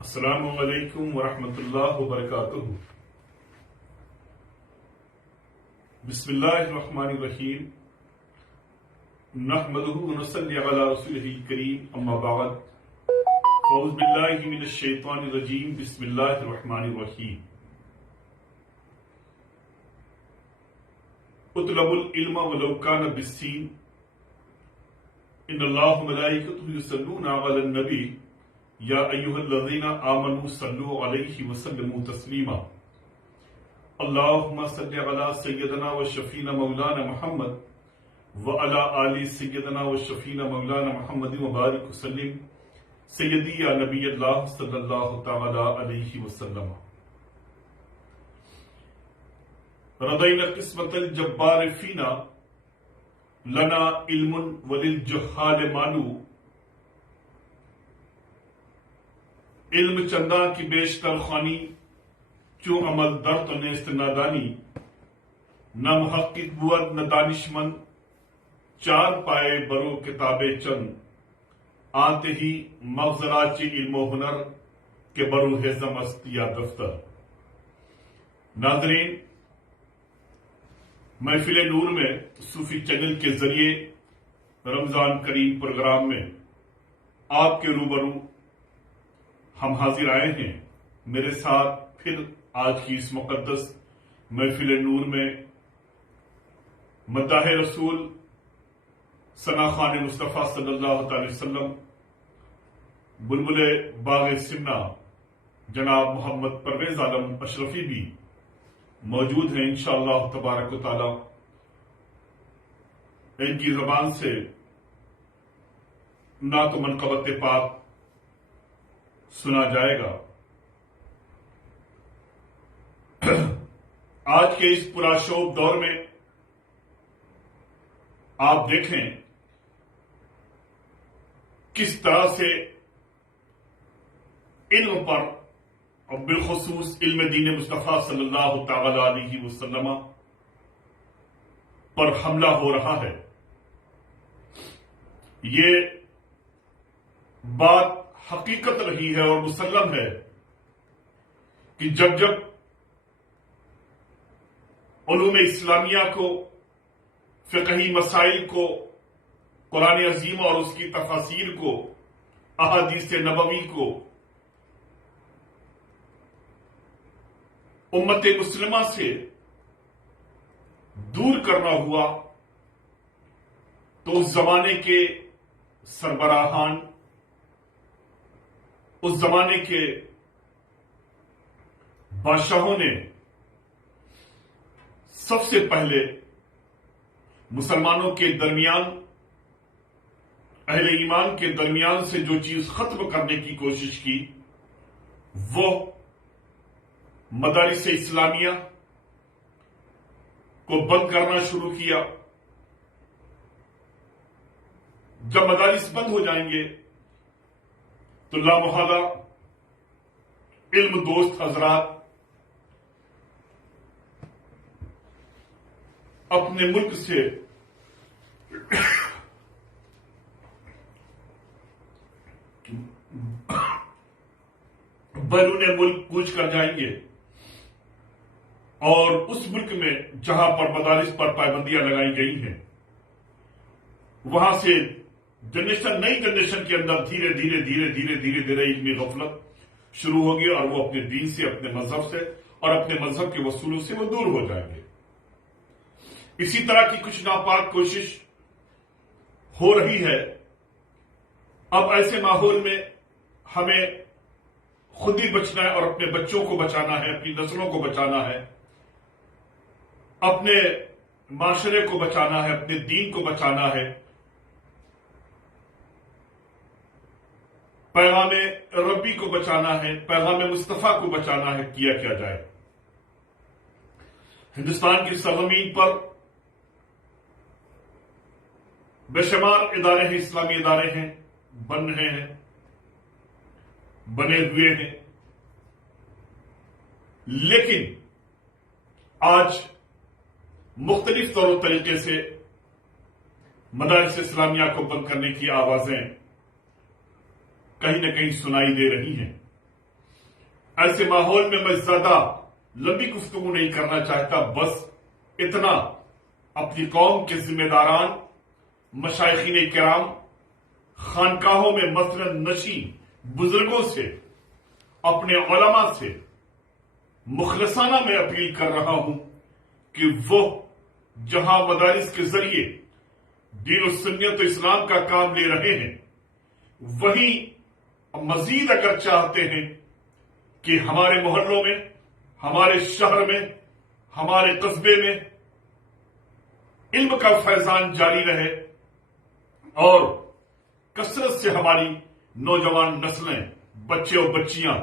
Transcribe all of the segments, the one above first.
السلام علیکم ورحمۃ اللہ وبرکاتہ۔ بسم اللہ الرحمن الرحیم، نحمدہ ونصلی علی رسولہ الکریم، اما بعد، اعوذ باللہ من الشیطان الرجیم، بسم اللہ الرحمن الرحیم۔ اطلبوا العلم ولو کان بالسین، ان اللہ وملائکتہ یصلون علی النبی یا ایہا الذین آمنوا صلوا علیہ وسلموا تسلیما۔ اللہم صل علی سیدنا و شفینا مولانا محمد وعلی آل سیدنا و شفینا مولانا محمد وبارک وسلم۔ سیدی یا نبی اللہ صلی اللہ تعالی علیہ وسلم۔ رضینا قسمت الجبار فینا، لنا علم وللجہال مالو۔ علم چندہ کی بیشتر خوانی، چوں عمل در تو نیست نادانی۔ نہ محقق بود نہ دانشمند، چار پائے برو کتاب چند۔ آتے ہی مغزرات علم و ہنر، کے برو ہیزم است یا دفتر۔ ناظرین، محفل نور میں صوفی چینل کے ذریعے رمضان کریم پروگرام میں آپ کے روبرو ہم حاضر آئے ہیں۔ میرے ساتھ پھر آج کی اس مقدس محفل نور میں مداح رسول ثنا خوان مصطفیٰ صلی اللہ تعالی وسلم، بلبل باغ سمنا جناب محمد پرویز عالم اشرفی بھی موجود ہیں۔ انشاءاللہ تبارک و تعالی ان کی زبان سے نعت و منقبت پاک سنا جائے گا۔ آج کے اس پرآشوب دور میں آپ دیکھیں کس طرح سے علم پر اور بالخصوص علم دین مصطفیٰ صلی اللہ تعالی علیہ وسلم پر حملہ ہو رہا ہے۔ یہ بات حقیقت رہی ہے اور مسلم ہے کہ جب علوم اسلامیہ کو، فقہی مسائل کو، قرآن عظیم اور اس کی تفاسیر کو، احادیث نبوی کو امت مسلمہ سے دور کرنا ہوا، تو اس زمانے کے سربراہان، اس زمانے کے بادشاہوں نے سب سے پہلے مسلمانوں کے درمیان، اہل ایمان کے درمیان سے جو چیز ختم کرنے کی کوشش کی، وہ مدارس اسلامیہ کو بند کرنا شروع کیا۔ جب مدارس بند ہو جائیں گے تو لامحالہ علم دوست حضرات اپنے ملک سے بیرون ملک کوچ کر جائیں گے، اور اس ملک میں جہاں پر مدارس پر پابندیاں لگائی گئی ہیں، وہاں سے نئی جنریشن کے اندر دھیرے دھیرے علمی غفلت شروع ہوگی، اور وہ اپنے دین سے، اپنے مذہب سے اور اپنے مذہب کے اصولوں سے وہ دور ہو جائیں گے۔ اسی طرح کی کچھ ناپاک کوشش ہو رہی ہے۔ اب ایسے ماحول میں ہمیں خود ہی بچنا ہے، اور اپنے بچوں کو بچانا ہے، اپنی نسلوں کو بچانا ہے، اپنے معاشرے کو بچانا ہے، اپنے دین کو بچانا ہے۔ پیغام ربی کو بچانا ہے، پیغام مصطفیٰ کو بچانا ہے۔ کیا جائے؟ ہندوستان کی سرزمین پر بے شمار ادارے ہیں، اسلامی ادارے ہیں، بن رہے ہیں، بنے ہوئے ہیں، لیکن آج مختلف طور و طریقے سے مدارس اسلامیہ کو بند کرنے کی آوازیں کہیں نہ کہیں سنائی دے رہی ہیں۔ ایسے ماحول میں زیادہ لمبی گفتگو نہیں کرنا چاہتا، بس اتنا اپنی قوم کے ذمہ داران، مشائخین کرام، خانقاہوں میں مسند نشین بزرگوں سے، اپنے علماء سے مخلصانہ میں اپیل کر رہا ہوں کہ وہ جہاں مدارس کے ذریعے دین و سنت و اسلام کا کام لے رہے ہیں، وہیں مزید اگر چاہتے ہیں کہ ہمارے محلوں میں، ہمارے شہر میں، ہمارے قصبے میں علم کا فیضان جاری رہے اور کثرت سے ہماری نوجوان نسلیں، بچے اور بچیاں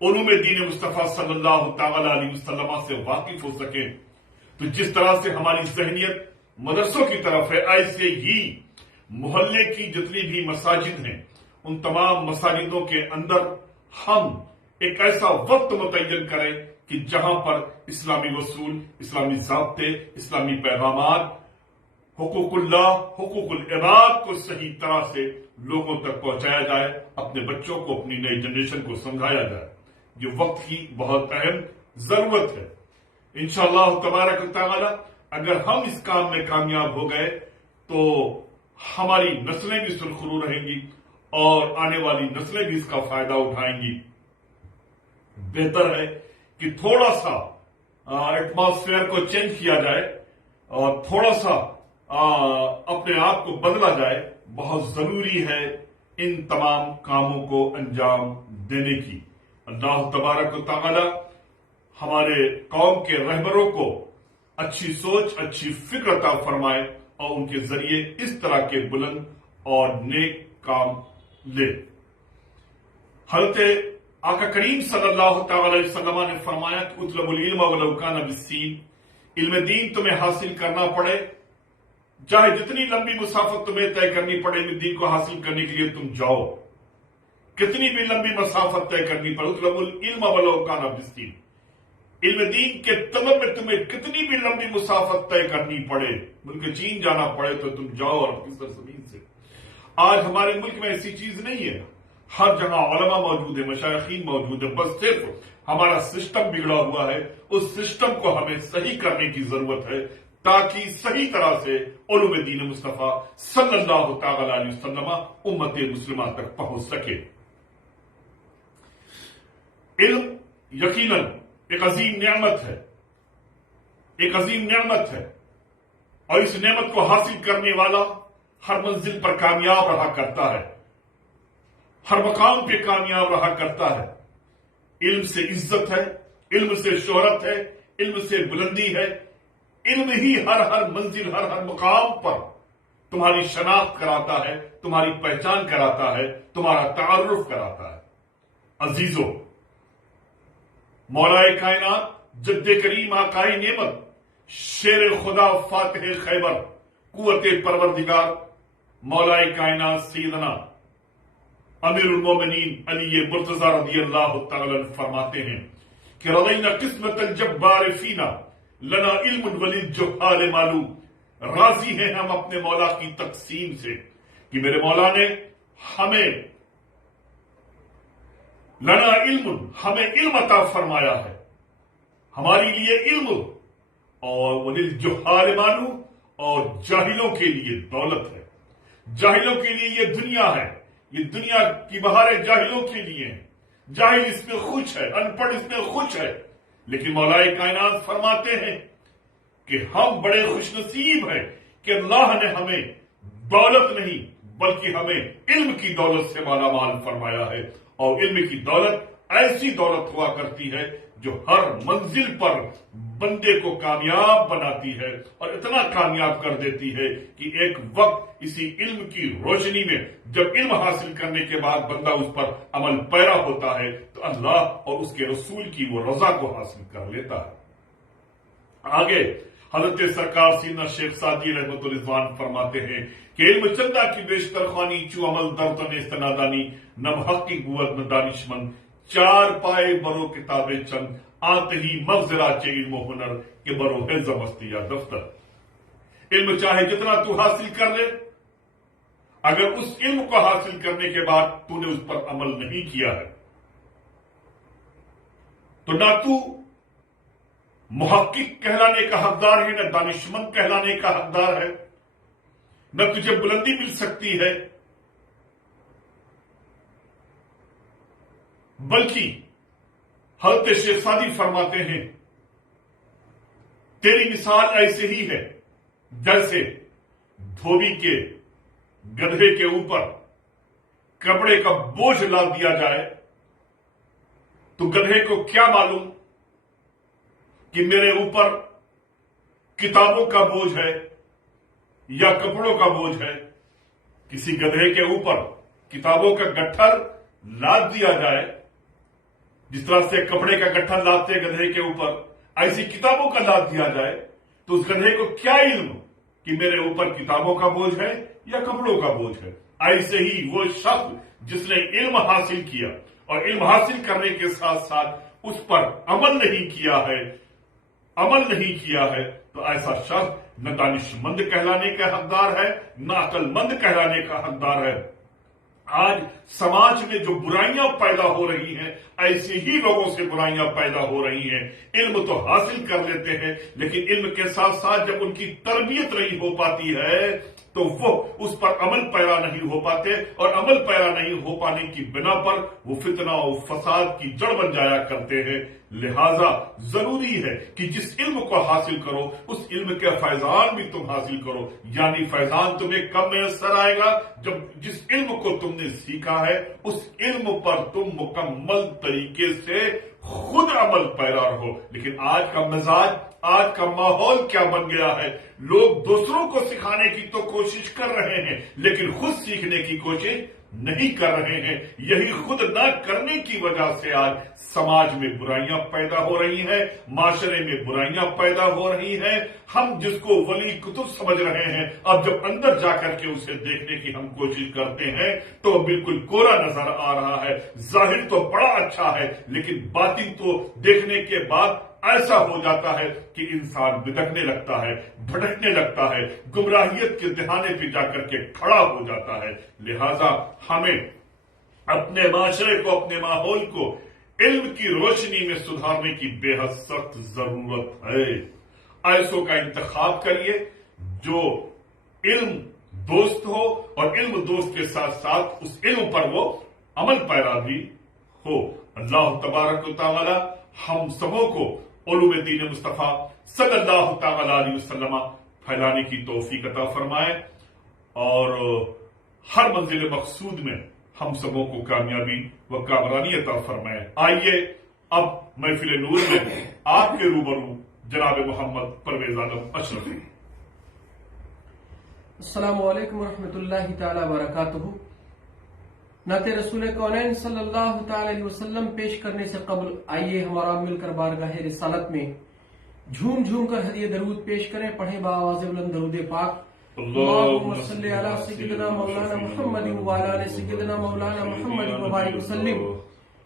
علوم دین مصطفیٰ صلی اللہ تعالی علیہ وسلم سے واقف ہو سکیں، تو جس طرح سے ہماری ذہنیت مدرسوں کی طرف ہے، ایسے ہی محلے کی جتنی بھی مساجد ہیں ان تمام مساجدوں کے اندر ہم ایک ایسا وقت متعین کریں کہ جہاں پر اسلامی اصول، اسلامی ضابطے، اسلامی پیغامات، حقوق اللہ، حقوق العباد کو صحیح طرح سے لوگوں تک پہنچایا جائے، اپنے بچوں کو، اپنی نئی جنریشن کو سمجھایا جائے۔ یہ وقت کی بہت اہم ضرورت ہے۔ انشاءاللہ تبارک و تعالی اگر ہم اس کام میں کامیاب ہو گئے تو ہماری نسلیں بھی سرخرو رہیں گی اور آنے والی نسلیں بھی اس کا فائدہ اٹھائیں گی۔ بہتر ہے کہ تھوڑا سا ایٹماسفیئر کو چینج کیا جائے اور تھوڑا سا اپنے آپ کو بدلا جائے، بہت ضروری ہے ان تمام کاموں کو انجام دینے کی۔ اللہ تبارک و تعالی ہمارے قوم کے رہبروں کو اچھی سوچ، اچھی فکر عطا فرمائے اور ان کے ذریعے اس طرح کے بلند اور نیک کام لے۔ حضرت آقا کریم صلی اللہ تعالی علیہ وسلم نے فرمایا کہ اطلبوا العلم ولو کان بالسین، علم دین تمہیں حاصل کرنا پڑے، چاہے جتنی لمبی مسافت تمہیں طے کرنی پڑے، علم دین کو حاصل کرنے کے لیے تم جاؤ، کتنی بھی لمبی مسافت طے کرنی پڑے، اطلبوا العلم ولو کان بالسین، علم دین کے طلب میں تمہیں کتنی بھی لمبی مسافت طے کرنی پڑے، ملک چین جانا پڑے تو تم جاؤ اور اپنی سرزمین سے۔ آج ہمارے ملک میں ایسی چیز نہیں ہے، ہر جگہ علماء موجود ہیں، مشائخین موجود ہیں، بس صرف ہمارا سسٹم بگڑا ہوا ہے۔ اس سسٹم کو ہمیں صحیح کرنے کی ضرورت ہے تاکہ صحیح طرح سے علوم دین مصطفیٰ صلی اللہ تعالی علیہ وسلم امت مسلمہ تک پہنچ سکے۔ علم یقیناً ایک عظیم نعمت ہے، ایک عظیم نعمت ہے، اور اس نعمت کو حاصل کرنے والا ہر منزل پر کامیاب رہا کرتا ہے، ہر مقام پہ کامیاب رہا کرتا ہے۔ علم سے عزت ہے، علم سے شہرت ہے، علم سے بلندی ہے، علم ہی ہر منزل، ہر مقام پر تمہاری شناخت کراتا ہے، تمہاری پہچان کراتا ہے، تمہارا تعارف کراتا ہے۔ عزیزو، مولا کائنات، جد کریم آقائے نعمت، شیر خدا فاتح خیبر، قوت پروردگار، مولا کائنات سیدنا امیر المومنین علی مرتضی رضی اللہ تعالی عنہ فرماتے ہیں کہ رضینا قسمت الجبار فینا لنا علم وللجہال معلوم، راضی ہیں ہم اپنے مولا کی تقسیم سے کہ میرے مولا نے ہمیں لنا علم، ہمیں علم عطا فرمایا ہے، ہمارے لیے علم، اور وللجہال معلوم، اور جاہلوں کے لیے دولت ہے، جاہلوں کے لیے یہ دنیا ہے، یہ دنیا کی بہاریں جاہلوں کے لیے ہیں، جاہل اس میں خوش ہے، ان پڑھ اس میں خوش ہے، لیکن مولا کائنات فرماتے ہیں کہ ہم بڑے خوش نصیب ہیں کہ اللہ نے ہمیں دولت نہیں بلکہ ہمیں علم کی دولت سے مالا مال فرمایا ہے، اور علم کی دولت ایسی دولت ہوا کرتی ہے جو ہر منزل پر بندے کو کامیاب بناتی ہے اور اتنا کامیاب کر دیتی ہے کہ ایک وقت اسی علم کی روشنی میں جب علم حاصل کرنے کے بعد بندہ اس پر عمل پیرا ہوتا ہے تو اللہ اور اس کے رسول کی وہ رضا کو حاصل کر لیتا ہے۔ آگے حضرت سرکار سیدنا شیخ سعدی رحمت الرضوان فرماتے ہیں کہ علم چندہ کی بیشتر خوانی چو عمل درتن استنادانی، نم حق کی قوت نہ دانشمند، چار پائے برو کتابیں چند، آتے ہی مغزرا چے علم و ہنر کہ برو ہے زمستی یا دفتر۔ علم چاہے جتنا تو حاصل کر لے، اگر اس علم کو حاصل کرنے کے بعد تو نے اس پر عمل نہیں کیا ہے، تو نہ تو محقق کہلانے کا حقدار ہے، نہ دانشمند کہلانے کا حقدار ہے، نہ تجھے بلندی مل سکتی ہے، بلکہ حضرت شیخ سعدی فرماتے ہیں تیری مثال ایسے ہی ہے جیسے دھوبی کے گدھے کے اوپر کپڑے کا بوجھ لاد دیا جائے تو گدھے کو کیا معلوم کہ میرے اوپر کتابوں کا بوجھ ہے یا کپڑوں کا بوجھ ہے۔ کسی گدھے کے اوپر کتابوں کا گٹھر لاد دیا جائے، جس طرح سے کپڑے کا گٹھر لادتے گدھے کے اوپر، ایسی کتابوں کا لاد دیا جائے تو اس گدھے کو کیا علم کہ میرے اوپر کتابوں کا بوجھ ہے یا کپڑوں کا بوجھ ہے۔ ایسے ہی وہ شخص جس نے علم حاصل کیا اور علم حاصل کرنے کے ساتھ ساتھ اس پر عمل نہیں کیا ہے تو ایسا شخص نہ دانشمند کہلانے کا حقدار ہے، نہ عقل مند کہلانے کا حقدار ہے۔ آج سماج میں جو برائیاں پیدا ہو رہی ہیں، ایسے ہی لوگوں سے برائیاں پیدا ہو رہی ہیں۔ علم تو حاصل کر لیتے ہیں، لیکن علم کے ساتھ ساتھ جب ان کی تربیت نہیں ہو پاتی ہے تو وہ اس پر عمل پیرا نہیں ہو پاتے، اور عمل پیرا نہیں ہو پانے کی بنا پر وہ فتنہ و فساد کی جڑ بن جایا کرتے ہیں۔ لہذا ضروری ہے کہ جس علم کو حاصل کرو اس علم کے فیضان بھی تم حاصل کرو، یعنی فیضان تمہیں کب میسر آئے گا؟ جب جس علم کو تم نے سیکھا ہے اس علم پر تم مکمل طریقے سے خود عمل پیرا رہو۔ لیکن آج کا مزاج، آج کا ماحول کیا بن گیا ہے؟ لوگ دوسروں کو سکھانے کی تو کوشش کر رہے ہیں لیکن خود سیکھنے کی کوشش نہیں کر رہے ہیں۔ یہی خود نہ کرنے کی وجہ سے آج سماج میں برائیاں پیدا ہو رہی ہیں، معاشرے میں برائیاں پیدا ہو رہی ہیں۔ ہم جس کو ولی کتب سمجھ رہے ہیں، اب جب اندر جا کر کے اسے دیکھنے کی ہم کوشش کرتے ہیں تو بالکل کورا نظر آ رہا ہے۔ ظاہر تو بڑا اچھا ہے لیکن باطن تو دیکھنے کے بعد ایسا ہو جاتا ہے کہ انسان بدکنے لگتا ہے، بھٹکنے لگتا ہے، گمراہیت کے دہانے پہ جا کر کے کھڑا ہو جاتا ہے۔ لہذا ہمیں اپنے معاشرے کو، اپنے ماحول کو علم کی روشنی میں سدھارنے کی بے حد سخت ضرورت ہے۔ ایسوں کا انتخاب کریے جو علم دوست ہو اور علم دوست کے ساتھ ساتھ اس علم پر وہ عمل پیرا بھی ہو۔ اللہ تبارک و تعالی ہم سبوں کو علوم دین مصطفیٰ صلی اللہ تعالی علیہ وسلم پھیلانے کی توفیق عطا فرمائے اور ہر منزل مقصود میں ہم سبوں کو کامیابی و کامرانی عطا فرمائے۔ آئیے اب محفل نور میں آپ کے روبرو جناب محمد پرویز عالم اشرفی۔ السلام علیکم ورحمۃ اللہ تعالی وبرکاتہ۔ نعت رسول کونین صلی اللہ تعالی علیہ وسلم پیش کرنے سے قبل آئیے ہمارا مل کر بارگاہ رسالت میں جھوم جھوم کر ہدیہ درود پیش کریں۔ پڑھیں بآواز بلند درود پاک۔ اللہم صلی علی سیدنا مولانا محمد وعلی آل سیدنا مولانا محمد وبارک وسلم۔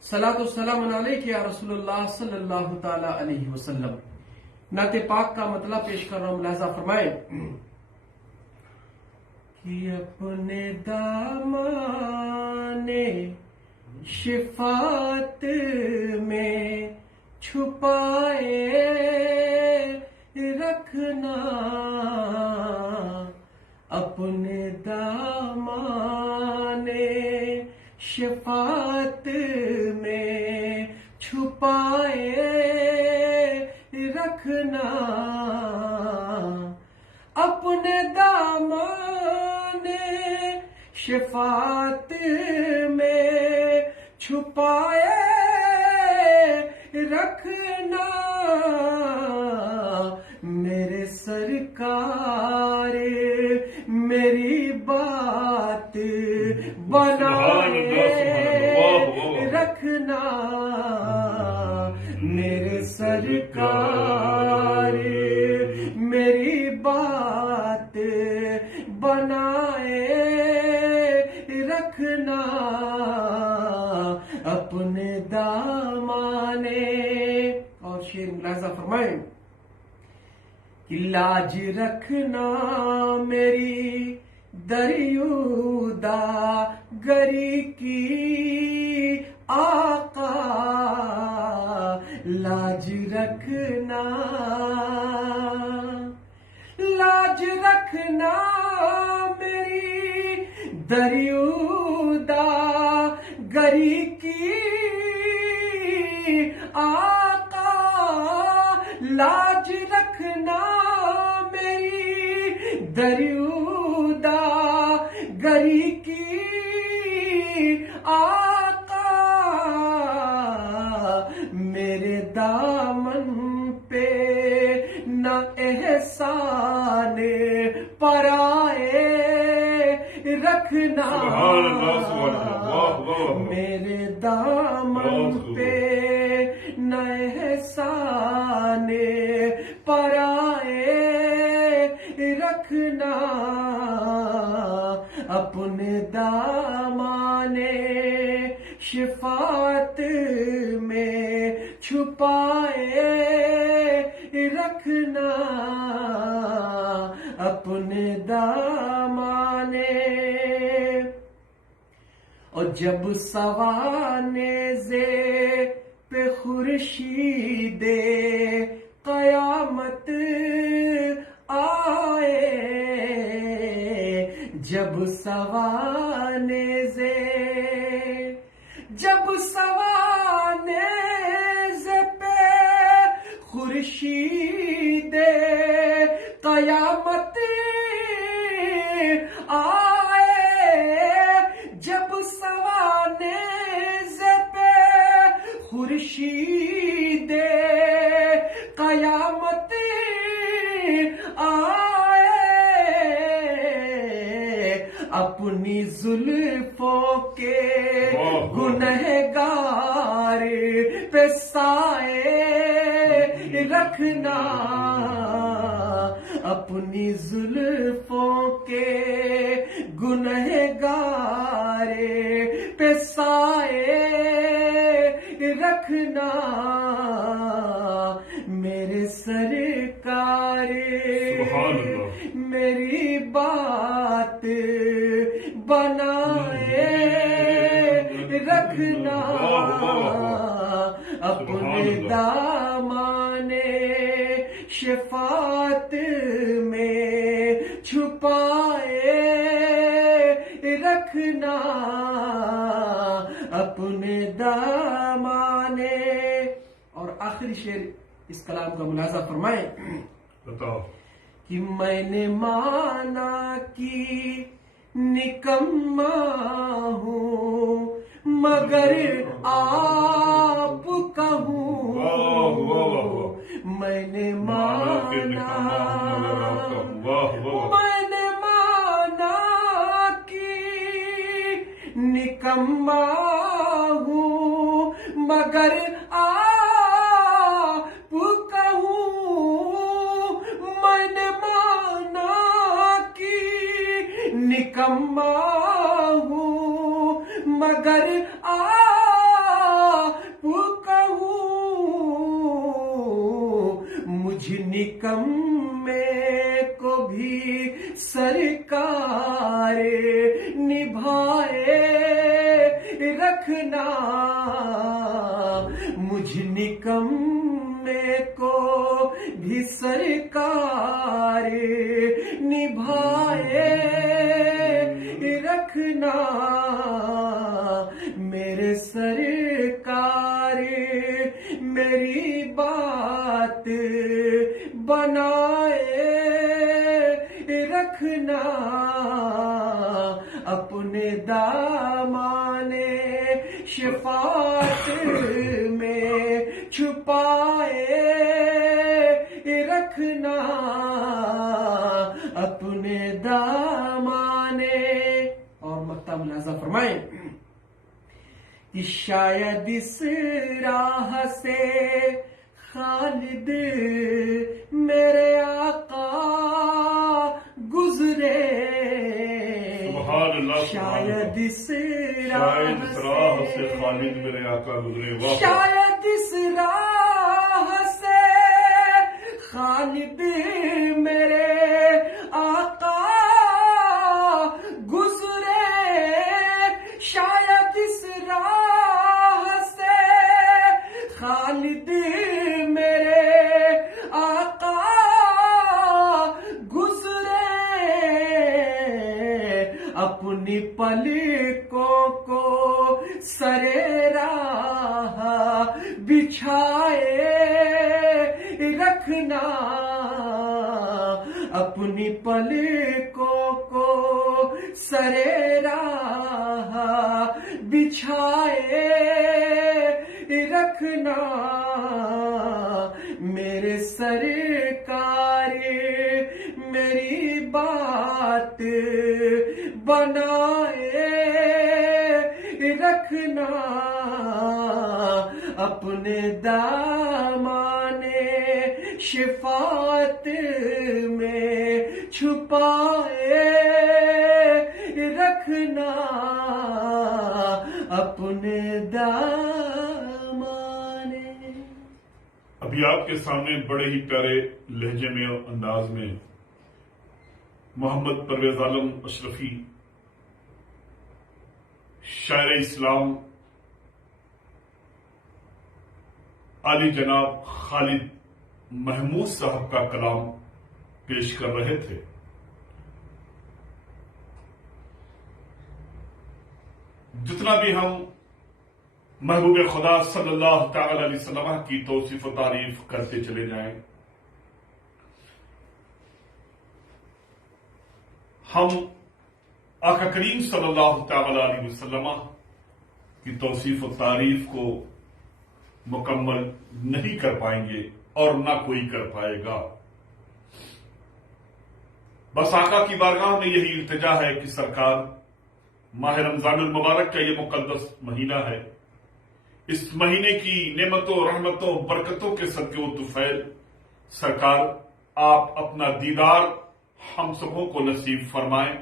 صلاۃ و سلام علیک یا رسول اللہ صلی اللہ تعالی علیہ وسلم۔ نعت پاک کا مطلب پیش کر رہا ہوں، ملاحظہ فرمائیں کہ اپنے دامان شفاعت میں چھپائے رکھنا، اپنے دامان شفاعت میں چھپائے رکھنا، اپنے دامان شفاعت میں چھپائے رکھنا، میرے سرکار میری بات بنائے رکھنا، میرے سرکار میری بات بنائے رکھنا، اپنے دامانے۔ اور شعر ملاحظہ فرمائیں کہ لاج رکھنا میری دریودا گری کی آقا، گری کی آقا لاج رکھنا میری دریودا گری کی آقا میرے دامن پہ نہ احسان پرائے رکھنا سبحان اللہ، سبحان اللہ، واہ واہ، میرے دامن پہ نہ احسان پرائے رکھنا اپنے دامان شفاعت میں چھپائے رکھنا اپنے دامان اور جب سوانے پہ خورشید قیامت آئے جب سوانے پہ خورشید قیامت آئے جب سوانے پہ خورشید قیامت آئے اپنی زلفوں کے گنہگار پہ سائے رکھنا اپنی زلفوں کے گنہگار پہ سائے رکھنا میرے سرکار میری بات بنائے رکھنا اپنے دامان شفاعت میں چھپائے رکھنا اپنے دامان اور آخری شعر اس کلام کا ملاحظہ فرمائیں بتاؤ کہ میں نے مانا کی نکما ہوں مگر آپ کا ہوں میں نے مانا کی نکما ہوں مگر آپ کا ہوں میں نے مانا کی نکما ہوں مگر آپ کا ہوں مجھ نکمے کو بھی سرکار نبھائے رکھنا مجھ نکمے کو بھی سرکار نبھائے رکھنا میرے سرکار میری بات بنائے رکھنا اپنے دامان شفاعت میں چھپائے رکھنا اپنے دامان اور مقطع ملاحظہ فرمائیں کہ شاید اس راہ سے خالد میرے آقا گزرے سبحان اللہ شاید اس راہ سے خالد میرے آقا گزرے شاید اس راہ سے خالد میرے آقا گزرے شاید اس راہ سے خالد میرے آقا گزرے اپنی پلکوں کو سرے راہ بچھائے رکھنا، اپنی پلکوں کو سرے راہ بچھائے رکھنا، میرے سرکار میری بات بنائے رکھنا، اپنے دامان شفاعت میں چھپائے رکھنا، اپنے دامان۔ ابھی آپ کے سامنے بڑے ہی پیارے لہجے میں اور انداز میں محمد پرویز عالم اشرفی شاعر اسلام عالی جناب خالد محمود صاحب کا کلام پیش کر رہے تھے۔ جتنا بھی ہم محبوب خدا صلی اللہ تعالی علیہ وسلم کی توصیف و تعریف کرتے چلے جائیں، ہم آقا کریم صلی اللہ تعالی علیہ وسلم کی توصیف و تعریف کو مکمل نہیں کر پائیں گے اور نہ کوئی کر پائے گا۔ بس آقا کی بارگاہ میں یہی التجا ہے کہ سرکار، ماہ رمضان المبارک کا یہ مقدس مہینہ ہے، اس مہینے کی نعمتوں، رحمتوں، برکتوں کے صدقے و طفیل سرکار آپ اپنا دیدار ہم سبوں کو نصیب فرمائیں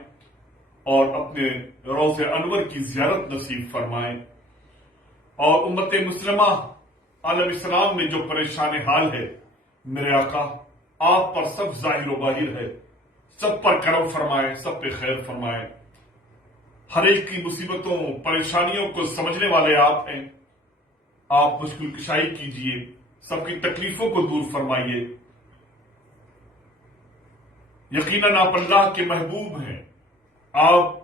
اور اپنے روضہ انور کی زیارت نصیب فرمائیں، اور امت مسلمہ عالم اسلام میں جو پریشان حال ہے، میرے آقا آپ پر سب ظاہر و باہر ہے، سب پر کرم فرمائیں، سب پہ خیر فرمائیں۔ ہر ایک کی مصیبتوں، پریشانیوں کو سمجھنے والے آپ ہیں، آپ مشکل کشائی کیجئے، سب کی تکلیفوں کو دور فرمائیے۔ یقیناً آپ اللہ کے محبوب ہیں، آپ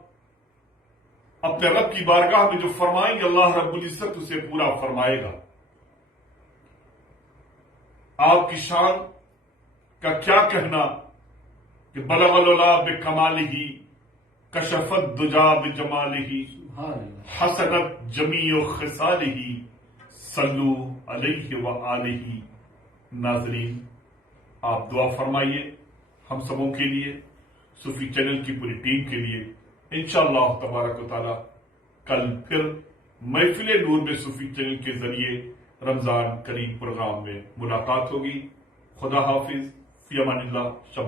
اپنے رب کی بارگاہ میں جو فرمائیں گے اللہ رب العزت اسے پورا فرمائے گا۔ آپ کی شان کا کیا کہنا کہ بلغ العلا بکمالہ، کشف الدجا بجمالہ، حسنت جمیع خصالہ، صلو علیہ وآلہ۔ ناظرین، آپ دعا فرمائیے ہم سبوں کے لیے، صوفی چینل کی پوری ٹیم کے لیے۔ انشاءاللہ تبارک و تعالی کل پھر محفل نور میں صوفی چینل کے ذریعے رمضان کریم پروگرام میں ملاقات ہوگی۔ خدا حافظ، فی امان اللہ۔ شب